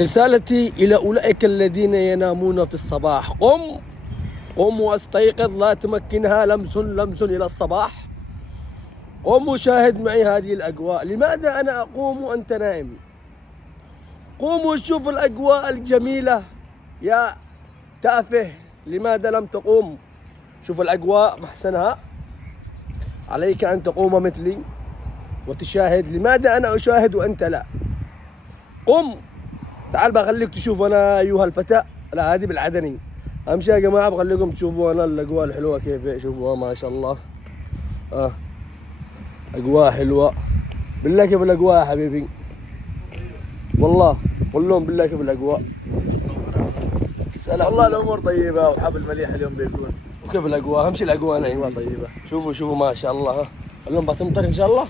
رسالتي إلى أولئك الذين ينامون في الصباح: قم واستيقظ، لا تمكنها لمس إلى الصباح. قم وشاهد معي هذه الأجواء. لماذا أنا أقوم وأنت نائم؟ قوم وشوف الأجواء الجميلة يا تافه. لماذا لم تقوم؟ شوف الأجواء محسنها. عليك أن تقوم مثلي وتشاهد. لماذا أنا أشاهد وأنت لا؟ قم، تعال بخليك تشوف أنا أيها الفتى. لا، هذه بالعدني. أمشي يا جماعة، بخليكم تشوفوا أنا الأجواء الحلوة كيف. شوفوها ما شاء الله. أجواء حلوة بالله. كيف الأجواء يا حبيبي؟ والله قول لهم بالله كيف الأجواء. سلام. والله الأمور طيبة وحبل مليح اليوم بيكون. وكيف الأجواء؟ همشي الأجواء أنا أجواء طيبة. شوفوا ما شاء الله. اليوم بتمطر إن شاء الله.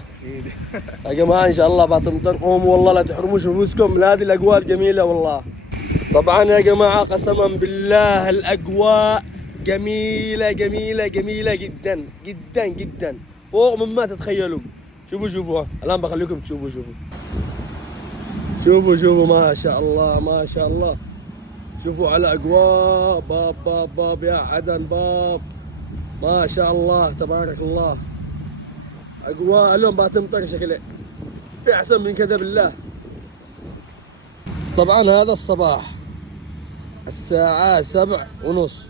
يا جماعة إن شاء الله بتمطر. قوموا والله لا تحرموش نفوسكم من هذه الأجواء الجميلة والله. طبعا يا جماعة قسما بالله الأجواء جميلة جميلة جميلة جدا جدا جدا فوق مما تتخيلوا. شوفوا الآن بخليكم تشوفوا. شوفوا ما شاء الله ما شاء الله. شوفوا على أجواء باب يا عدن باب. ما شاء الله تبارك الله. أجواء اليوم بتمطر شكله. في أحسن من كذا بالله. طبعا هذا الصباح الساعة 7:30.